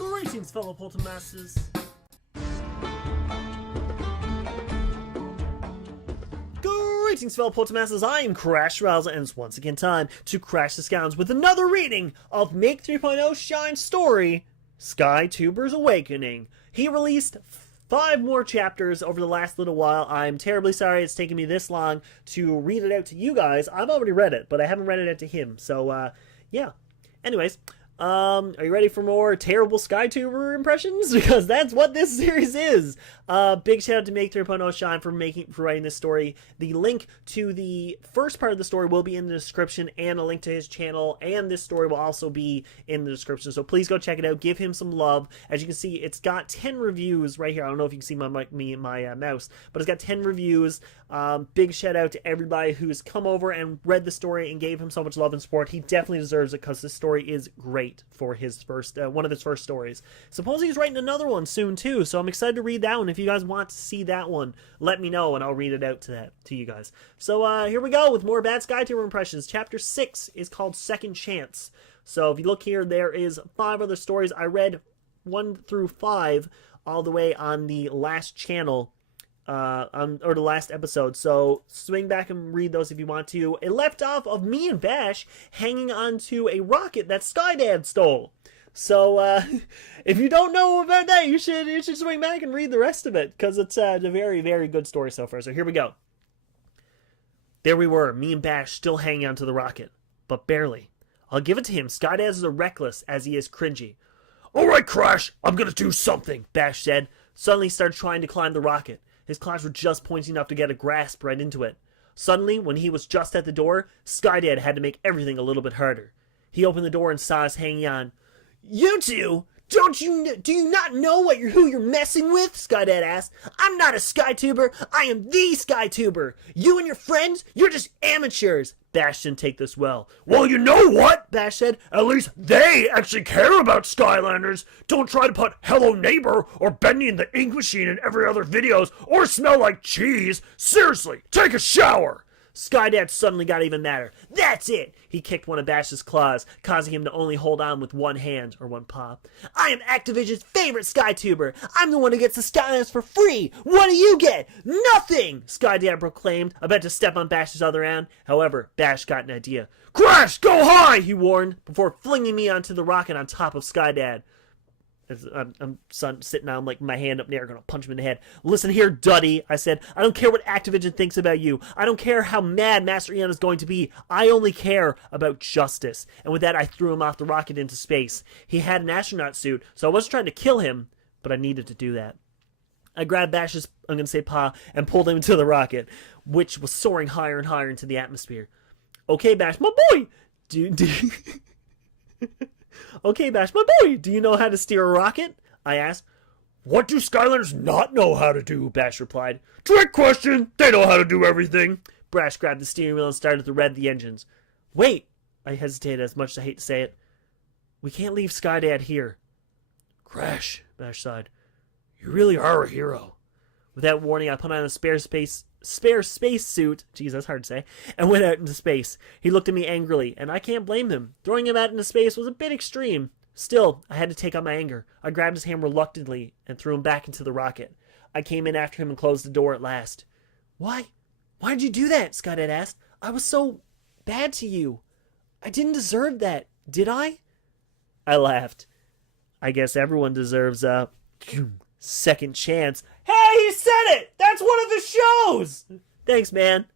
Greetings, fellow Poltermasters. Greetings, fellow Poltermasters. I am Crash Rowsell, and it's once again time to crash the skies with another reading of Make3.0Shine story, SkyTuber's Awakening. He released 5 more chapters over the last little while. I'm terribly sorry it's taken me this long to read it out to you guys. I've already read it, but I haven't read it out to him. So, yeah. Anyways, are you ready for more terrible SkyTuber impressions? Because that's what this series is. Big shout out to Make3.0Shine for writing this story. The link to the first part of the story will be in the description, and a link to his channel and this story will also be in the description. So please go check it out. Give him some love. As you can see, it's got 10 reviews right here. I don't know if you can see my mouse, but it's got 10 reviews. Big shout out to everybody who's come over and read the story and gave him so much love and support. He definitely deserves it because this story is great for his first one of his first stories. Supposedly he's writing another one soon too, so I'm excited to read that one. If you guys want to see that one, let me know and I'll read it out to you guys. So here we go with more bad SkyTuber impressions. Chapter 6 is called Second Chance. So if you look here, there is 5 other stories. I read 1 through 5 all the way on the last channel. Or the last episode, so swing back and read those if you want to. It left off of me and Bash hanging onto a rocket that SkyDad stole. So if you don't know about that, you should swing back and read the rest of it, because it's a very, very good story so far. So here we go. There we were, me and Bash still hanging onto the rocket, but barely. I'll give it to him. SkyDad is as reckless as he is cringy. Alright, Crash, I'm gonna do something, Bash said. Suddenly he started trying to climb the rocket. His claws were just pointy enough to get a grasp right into it. Suddenly, when he was just at the door, SkyDad had to make everything a little bit harder. He opened the door and saw us hanging on. You two! Do you not know who you're messing with? SkyDad asked. I'm not a SkyTuber. I am the SkyTuber. You and your friends, you're just amateurs. Bash didn't take this well. Well, you know what? Bash said. At least they actually care about Skylanders. Don't try to put Hello Neighbor or Bendy in the Ink Machine in every other videos or smell like cheese. Seriously, take a shower. SkyDad suddenly got even madder. That's it! He kicked one of Bash's claws, causing him to only hold on with one hand, or one paw. I am Activision's favorite SkyTuber! I'm the one who gets the Skylanders for free! What do you get? Nothing! SkyDad proclaimed, about to step on Bash's other hand. However, Bash got an idea. Crash, go high! He warned, before flinging me onto the rocket on top of SkyDad. I'm sitting on, like, my hand up there, gonna punch him in the head. Listen here, Duddy, I said. I don't care what Activision thinks about you. I don't care how mad Master Ian is going to be. I only care about justice. And with that, I threw him off the rocket into space. He had an astronaut suit, so I wasn't trying to kill him, but I needed to do that. I grabbed Bash's, I'm gonna say paw, and pulled him into the rocket, which was soaring higher and higher into the atmosphere. Okay, Bash, my boy! Okay, Bash, my boy, do you know how to steer a rocket? I asked. What do Skylanders not know how to do? Bash replied. Trick question! They know how to do everything! Bash grabbed the steering wheel and started to rev the engines. Wait! I hesitated, as much as I hate to say it. We can't leave SkyDad here. Crash, Bash sighed. You really are a hero. Without warning, I put on a spare space suit, geez, that's hard to say, and went out into space. He looked at me angrily, and I can't blame him. Throwing him out into space was a bit extreme. Still, I had to take out my anger. I grabbed his hand reluctantly and threw him back into the rocket. I came in after him and closed the door at last. Why? Why did you do that? SkyDad asked. I was so bad to you. I didn't deserve that, did I? I laughed. I guess everyone deserves a second chance. Hey, he said it! That's one of his shows! Thanks, man.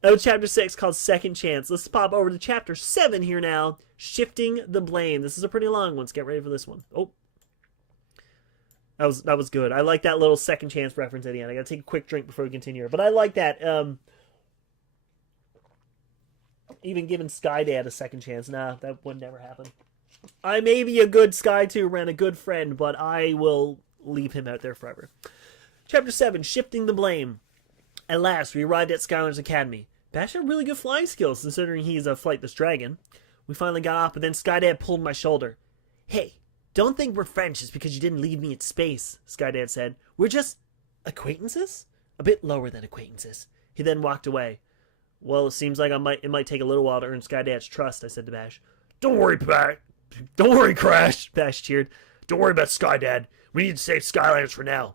That was chapter 6 called Second Chance. Let's pop over to chapter 7 here now. Shifting the Blame. This is a pretty long one, so get ready for this one. Oh. That was good. I like that little second chance reference at the end. I gotta take a quick drink before we continue here. But I like that. Even giving SkyDad a second chance. Nah, that would never happen. I may be a good SkyTuber and a good friend, but I will leave him out there forever. Chapter 7, Shifting the Blame. At last, we arrived at Skylanders Academy. Bash had really good flying skills, considering he's a flightless dragon. We finally got off, but then SkyDad pulled my shoulder. Hey, don't think we're friends just because you didn't leave me in space, SkyDad said. We're just acquaintances? A bit lower than acquaintances. He then walked away. Well, it seems like it might take a little while to earn SkyDad's trust, I said to Bash. Don't worry, Don't worry, Crash, Bash cheered. Don't worry about Sky, Dad. We need to save Skylanders for now.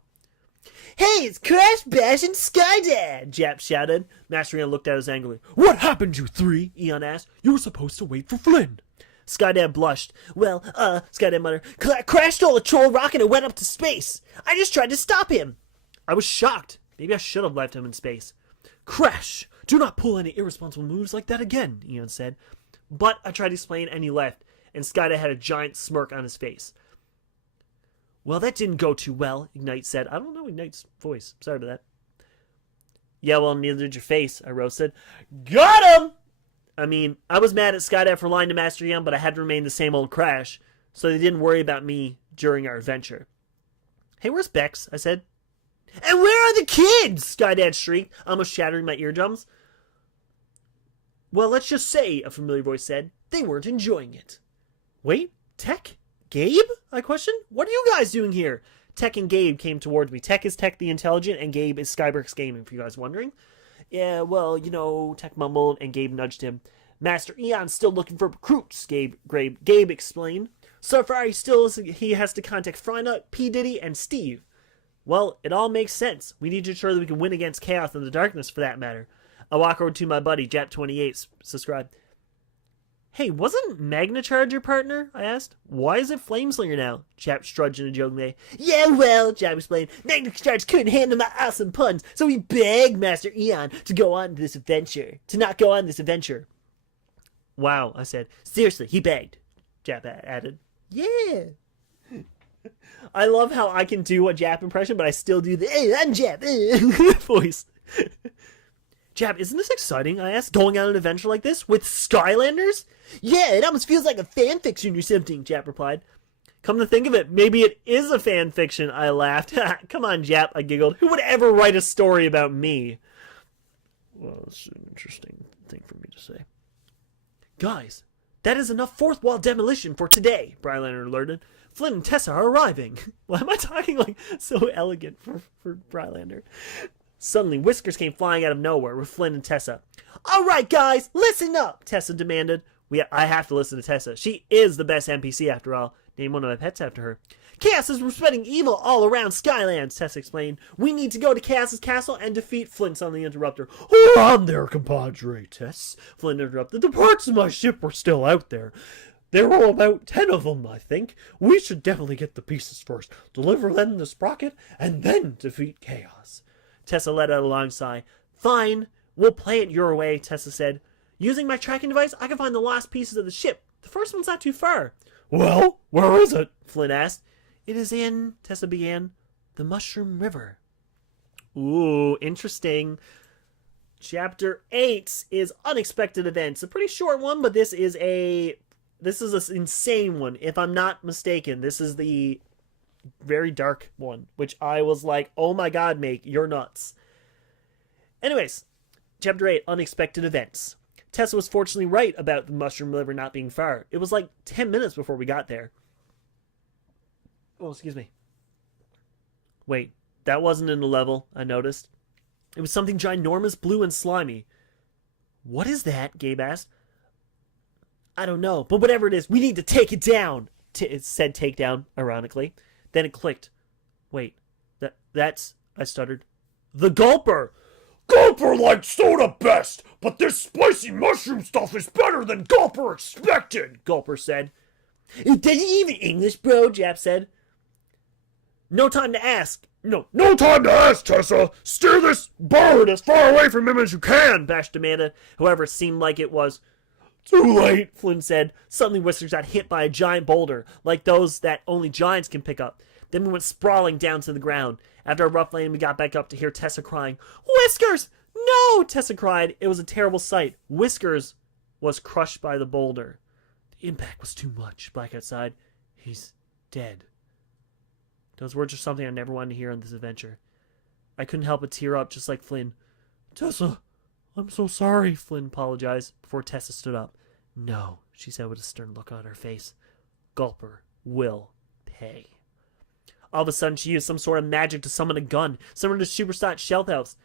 Hey, it's Crash, Bash, and Sky Dad, Jap shouted. Master Eon looked at us angrily. What happened, you three? Eon asked. You were supposed to wait for Flynn. Skydad blushed. Well, Skydad muttered, Crash stole a troll rocket and went up to space. I just tried to stop him. I was shocked. Maybe I should have left him in space. Crash, do not pull any irresponsible moves like that again, Eon said. But I tried to explain and he left, and Skydad had a giant smirk on his face. Well, that didn't go too well, Ignite said. I don't know Ignite's voice. Sorry about that. Yeah, well, neither did your face, I roasted. Got him! I mean, I was mad at Skydad for lying to Master Eon, but I had to remain the same old Crash, so they didn't worry about me during our adventure. Hey, where's Becs? I said. And where are the kids? Skydad shrieked, almost shattering my eardrums. Well, let's just say, a familiar voice said, they weren't enjoying it. Wait, Tech? Gabe? I questioned. What are you guys doing here? Tech and Gabe came towards me. Tech is Tech the Intelligent, and Gabe is Skybricks Gaming, for you guys wondering. Yeah, well, you know, Tech mumbled, and Gabe nudged him. Master Eon's still looking for recruits, Gabe explained. So far, he has to contact Frynut, P. Diddy, and Steve. Well, it all makes sense. We need to ensure that we can win against Chaos and the Darkness, for that matter. I walk over to my buddy, Jap28, subscribed. Hey, wasn't Magnacharge your partner? I asked. Why is it Flameslinger now? Jap strudged in a joking way. Yeah, well, Jap explained, Magnacharge couldn't handle my awesome puns, so he begged Master Eon to not go on this adventure. Wow, I said. Seriously, he begged, Jap added. Yeah. I love how I can do a Jap impression, but I still do the, hey, I'm Jap, voice. Jap, isn't this exciting? I asked. Going on an adventure like this with Skylanders? Yeah, it almost feels like a fan fiction or something, Jap replied. Come to think of it, maybe it is a fan fiction, I laughed. Come on, Jap, I giggled. Who would ever write a story about me? Well, it's an interesting thing for me to say. Guys, that is enough fourth wall demolition for today, Brylander alerted. Flynn and Tessa are arriving. Why am I talking like so elegant for Brylander? Suddenly, Whiskers came flying out of nowhere with Flynn and Tessa. All right, guys, listen up, Tessa demanded. I have to listen to Tessa. She is the best NPC, after all. Name one of my pets after her. Chaos is spreading evil all around Skylands, Tessa explained. We need to go to Chaos's castle and defeat Flynn, suddenly interrupted her. Hold on there, compadre, Tess, Flynn interrupted. The parts of my ship were still out there. There were about 10 of them, I think. We should definitely get the pieces first, deliver them to Sprocket, and then defeat Chaos. Tessa let out a long sigh. Fine, we'll play it your way, Tessa said. Using my tracking device, I can find the lost pieces of the ship. The first one's not too far. Well, where is it? Flynn asked. It is in, Tessa began, the Mushroom River. Ooh, interesting. Chapter 8 is Unexpected Events. A pretty short one, but this is an insane one, if I'm not mistaken. This is the very dark one, which I was like, oh my god, Make, you're nuts. Anyways, Chapter 8, Unexpected Events. Tessa was fortunately right about the Mushroom River not being far. It was like 10 minutes before we got there. Oh, excuse me. Wait, that wasn't in the level, I noticed. It was something ginormous, blue, and slimy. What is that? Gabe asked. I don't know, but whatever it is, we need to take it down, it said Takedown, ironically. Then it clicked. Wait, that's... I stuttered. The Gulper! Gulper liked soda best, but this spicy mushroom stuff is better than Gulper expected, Gulper said. Does he even English, bro? Jap said. No time to ask. No time to ask, Tessa. Steer this bird as far away from him as you can, Bash demanded. However, it seemed like it was too late, Flynn said. Suddenly, Whiskers got hit by a giant boulder, like those that only giants can pick up. Then we went sprawling down to the ground. After a rough landing, we got back up to hear Tessa crying. Whiskers! No! Tessa cried. It was a terrible sight. Whiskers was crushed by the boulder. The impact was too much, Blackout sighed. He's dead. Those words are something I never wanted to hear on this adventure. I couldn't help but tear up, just like Flynn. Tessa, I'm so sorry, Flynn apologized before Tessa stood up. No, she said with a stern look on her face. Gulper will pay. All of a sudden, she used some sort of magic to summon a gun, similar to Supersonic Shellhouse.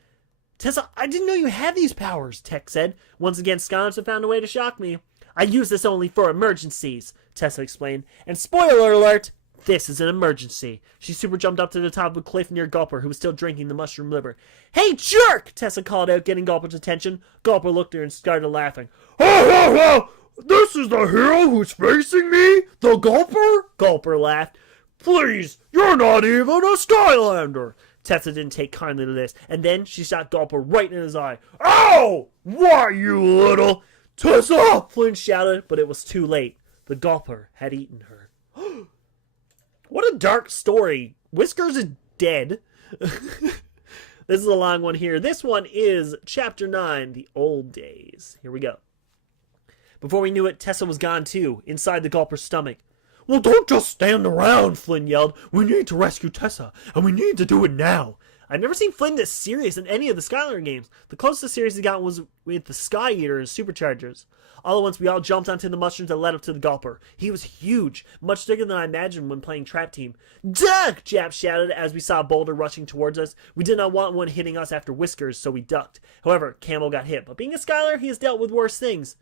Tessa, I didn't know you had these powers, Tech said. Once again, Skylanders have found a way to shock me. I use this only for emergencies, Tessa explained. And spoiler alert, this is an emergency. She super jumped up to the top of a cliff near Gulper, who was still drinking the mushroom liver. Hey, jerk! Tessa called out, getting Gulper's attention. Gulper looked at her and started laughing. Ho, ho, ho! This is the hero who's facing me? The Gulper? Gulper laughed. Please, you're not even a Skylander. Tessa didn't take kindly to this, and then she shot Gulper right in his eye. Ow! Why, you little... Tessa! Flynn shouted, but it was too late. The Gulper had eaten her. What a dark story. Whiskers is dead. This is a long one here. This one is Chapter 9, The Old Days. Here we go. Before we knew it, Tessa was gone too, inside the Gulper's stomach. Well, don't just stand around, Flynn yelled. We need to rescue Tessa, and we need to do it now. I've never seen Flynn this serious in any of the Skylander games. The closest serious he got was with the Sky Eater and Superchargers. All at once, we all jumped onto the mushrooms that led up to the Gulper. He was huge, much bigger than I imagined when playing Trap Team. Duck! Jap shouted as we saw a boulder rushing towards us. We did not want one hitting us after Whiskers, so we ducked. However, Camel got hit, but being a Skylander, he has dealt with worse things.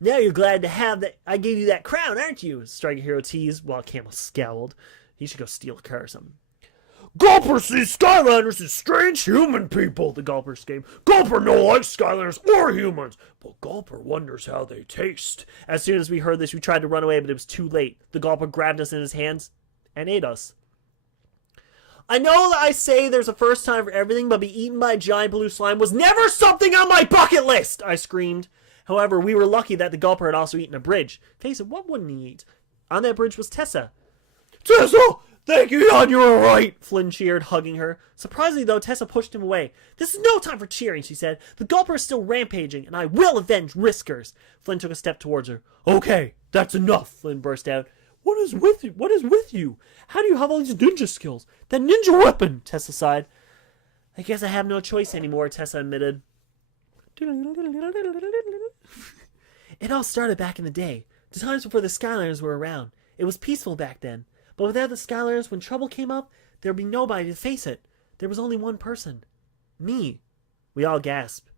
Now you're glad to have that I gave you that crown, aren't you? StrikerHero teased while Camel scowled. He should go steal a car or something. Gulper sees Skylanders as strange human people, the Gulper screamed. Gulper no likes Skylanders or humans, but Gulper wonders how they taste. As soon as we heard this, we tried to run away, but it was too late. The Gulper grabbed us in his hands and ate us. I know that I say there's a first time for everything, but being eaten by a giant blue slime was never something on my bucket list, I screamed. However, we were lucky that the Gulper had also eaten a bridge. Face it, what wouldn't he eat? On that bridge was Tessa. Tessa! Thank you, Jan, you were right, Flynn cheered, hugging her. Surprisingly, though, Tessa pushed him away. This is no time for cheering, she said. The Gulper is still rampaging, and I will avenge Whiskers. Flynn took a step towards her. Okay, that's enough, Flynn burst out. What is with you? What is with you? How do you have all these ninja skills? That ninja weapon, Tessa sighed. I guess I have no choice anymore, Tessa admitted. It all started back in the day, the times before the Skylanders were around. It was peaceful back then. But without the Skylanders, when trouble came up, there would be nobody to face it. There was only one person. Me. We all gasped.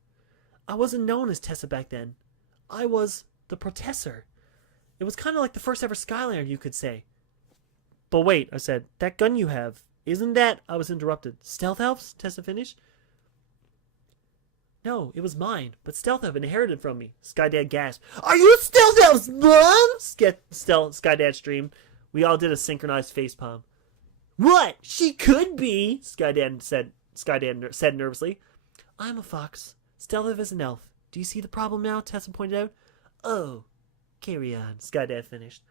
I wasn't known as Tessa back then. I was the Protessor. It was kind of like the first ever Skylander, you could say. But wait, I said, that gun you have, isn't that... I was interrupted. Stealth Elves? Tessa finished. No, it was mine, but Stealth Elf inherited from me. Skydad gasped. Are you Stealth Elf's mom? Skydad streamed. We all did a synchronized facepalm. What? She could be, Skydad said nervously. I'm a fox. Stealth Elf is an elf. Do you see the problem now? Tessa pointed out. Oh, carry on, Skydad finished.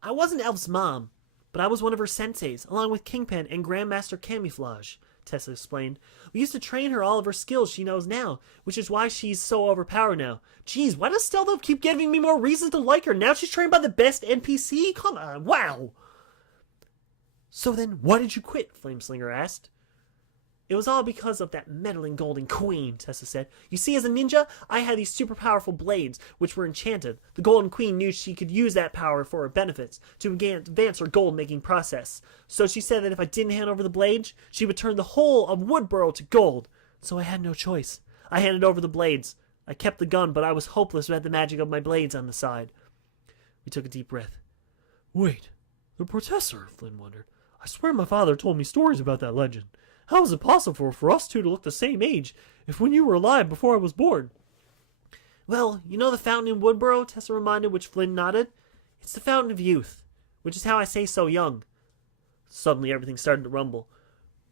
I wasn't Elf's mom, but I was one of her senseis, along with Kingpin and Grandmaster Camouflage, Tessa explained. We used to train her all of her skills she knows now, which is why she's so overpowered now. Jeez, why does Stealth Elf keep giving me more reasons to like her? Now she's trained by the best NPC? Come on, wow! So then, why did you quit? Flameslinger asked. It was all because of that meddling Golden Queen, Tessa said. You see, as a ninja, I had these super powerful blades, which were enchanted. The Golden Queen knew she could use that power for her benefits, to advance her gold-making process. So she said that if I didn't hand over the blades, she would turn the whole of Woodboro to gold. So I had no choice. I handed over the blades. I kept the gun, but I was hopeless without the magic of my blades on the side. We took a deep breath. Wait, the Protessor, Flynn wondered. I swear my father told me stories about that legend. How is it possible for us two to look the same age if when you were alive before I was born? Well, you know the fountain in Woodboro, Tessa reminded, which Flynn nodded? It's the fountain of youth, which is how I say so young. Suddenly everything started to rumble.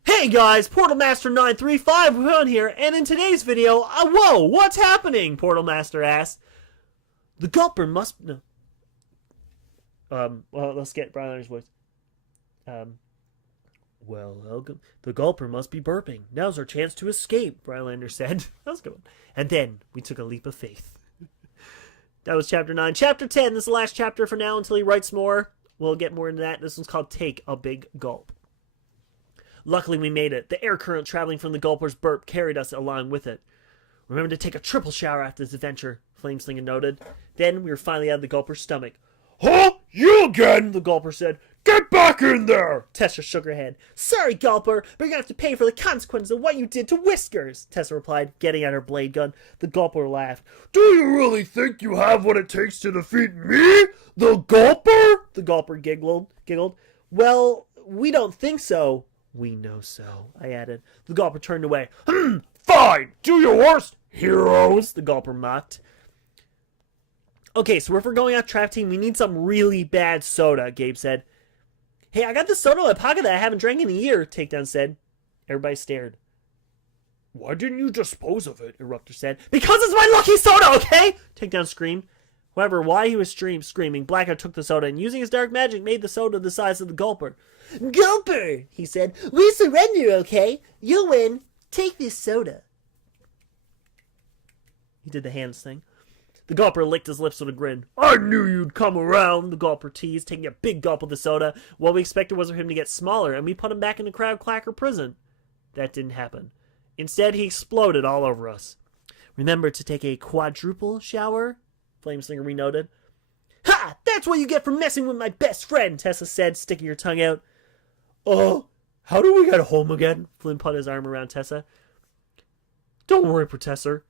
Hey guys, Portal Master 935 on here, and in today's video, whoa, what's happening? Portal Master asked. The Gulper must... No. Well, let's get Brylander's voice. Well, the Gulper must be burping. Now's our chance to escape, Brylander said. That was good. And then we took a leap of faith. That was Chapter 9. Chapter 10, this is the last chapter for now until he writes more. We'll get more into that. This one's called Take a Big Gulp. Luckily, we made it. The air current traveling from the Gulper's burp carried us along with it. Remember to take a triple shower after this adventure, Flameslinger noted. Then we were finally out of the Gulper's stomach. Huh? You again? The Gulper said. Get back in there! Tessa shook her head. Sorry, Gulper, but you're gonna have to pay for the consequences of what you did to Whiskers, Tessa replied, getting out her blade gun. The Gulper laughed. Do you really think you have what it takes to defeat me, the Gulper? The Gulper giggled. Well, we don't think so. We know so, I added. The Gulper turned away. Fine! Do your worst, heroes! The Gulper mocked. Okay, so if we're going out trap team, we need some really bad soda, Gabe said. Hey, I got this soda in my pocket that I haven't drank in a year, Takedown said. Everybody stared. Why didn't you dispose of it? Eruptor said. Because it's my lucky soda, okay? Takedown screamed. However, while he was screaming, Blackout took the soda and using his dark magic made the soda the size of the Gulper. Gulper, he said. We surrender, okay? You'll win. Take this soda. He did the hands thing. The Gulper licked his lips with a grin. I knew you'd come around, the Gulper teased, taking a big gulp of the soda. What we expected was for him to get smaller, and we put him back in the Crowd Clacker prison. That didn't happen. Instead, he exploded all over us. Remember to take a quadruple shower? Flameslinger renoted. Ha! That's what you get for messing with my best friend, Tessa said, sticking her tongue out. Oh, how do we get home again? Flynn put his arm around Tessa. Don't worry, Professor.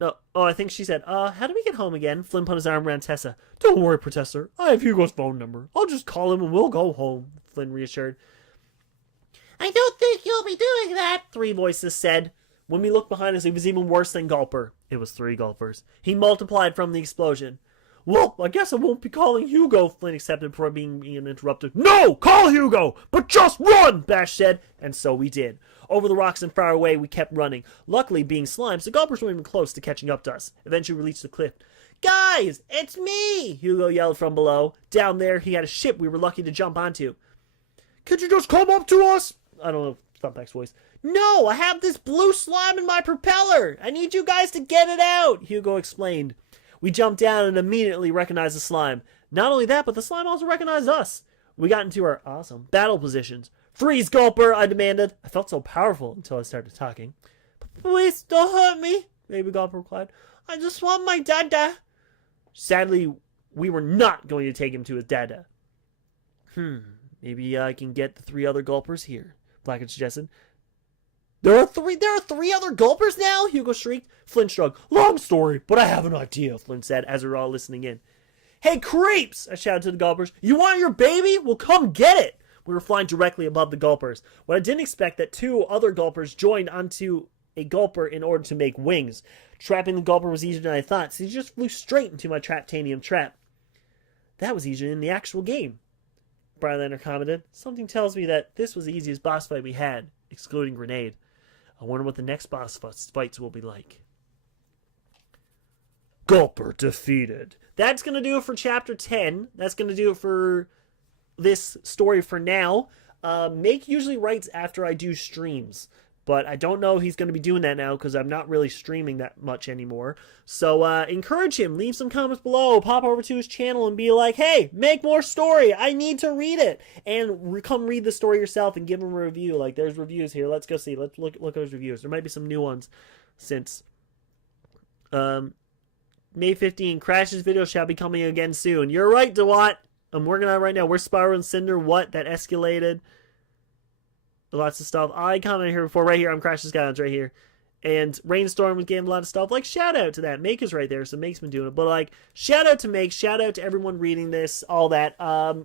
No, I think she said, how do we get home again? Flynn put his arm around Tessa. Don't worry, Professor. I have Hugo's phone number. I'll just call him and we'll go home, Flynn reassured. I don't think you'll be doing that, 3 voices said. When we looked behind us, it was even worse than Gulper. It was 3 Gulpers. He multiplied from the explosion. Well, I guess I won't be calling Hugo, Flynn accepted before being interrupted. No! Call Hugo! But just run! Bash said, and so we did. Over the rocks and far away, we kept running. Luckily, being slimes, the Gulpers weren't even close to catching up to us. Eventually, we reached the cliff. Guys, it's me! Hugo yelled from below. Down there, he had a ship we were lucky to jump onto. Could you just come up to us? I don't know, Thumpback's voice. No, I have this blue slime in my propeller. I need you guys to get it out, Hugo explained. We jumped down and immediately recognized the slime. Not only that, but the slime also recognized us. We got into our awesome battle positions. Freeze, Gulper, I demanded. I felt so powerful until I started talking. Please don't hurt me, Baby Gulper replied. I just want my dada. Sadly, we were not going to take him to his dada. Maybe I can get the 3 other Gulpers here, Blackett suggested. There are three other Gulpers now? Hugo shrieked. Flynn shrugged. Long story, but I have an idea, Flynn said as we were all listening in. Hey, creeps! I shouted to the Gulpers. You want your baby? Well, come get it! We were flying directly above the Gulpers. What I didn't expect that 2 other Gulpers joined onto a Gulper in order to make wings. Trapping the Gulper was easier than I thought, so he just flew straight into my Traptanium trap. That was easier than the actual game, Brylander commented. Something tells me that this was the easiest boss fight we had, excluding Grenade. I wonder what the next boss fights will be like. Gulper defeated. That's going to do it for Chapter 10. That's going to do it for this story for now. Make usually writes after I do streams, but I don't know if he's going to be doing that now because I'm not really streaming that much anymore. So encourage him. Leave some comments below. Pop over to his channel and be like, hey, make more story. I need to read it. And come read the story yourself and give him a review. Like, there's reviews here. Let's go see. Let's look at those reviews. There might be some new ones since May 15. Crash's video shall be coming again soon. You're right, DeWatt. I'm working on it right now. Where's Spyro and Cinder? What? That escalated. Lots of stuff. I commented here before. Right here. I'm Crash's Guidance right here. And Rainstorm was getting a lot of stuff. Like, shout out to that. Make is right there, so Make's been doing it. But, like, shout out to Make. Shout out to everyone reading this. All that.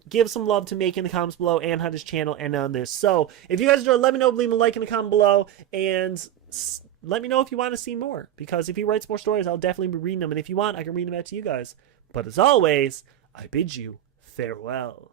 Give some love to Make in the comments below and on his channel and on this. So, if you guys enjoyed, let me know. Leave a like in the comment below. And let me know if you want to see more. Because if he writes more stories, I'll definitely be reading them. And if you want, I can read them out to you guys. But as always, I bid you farewell.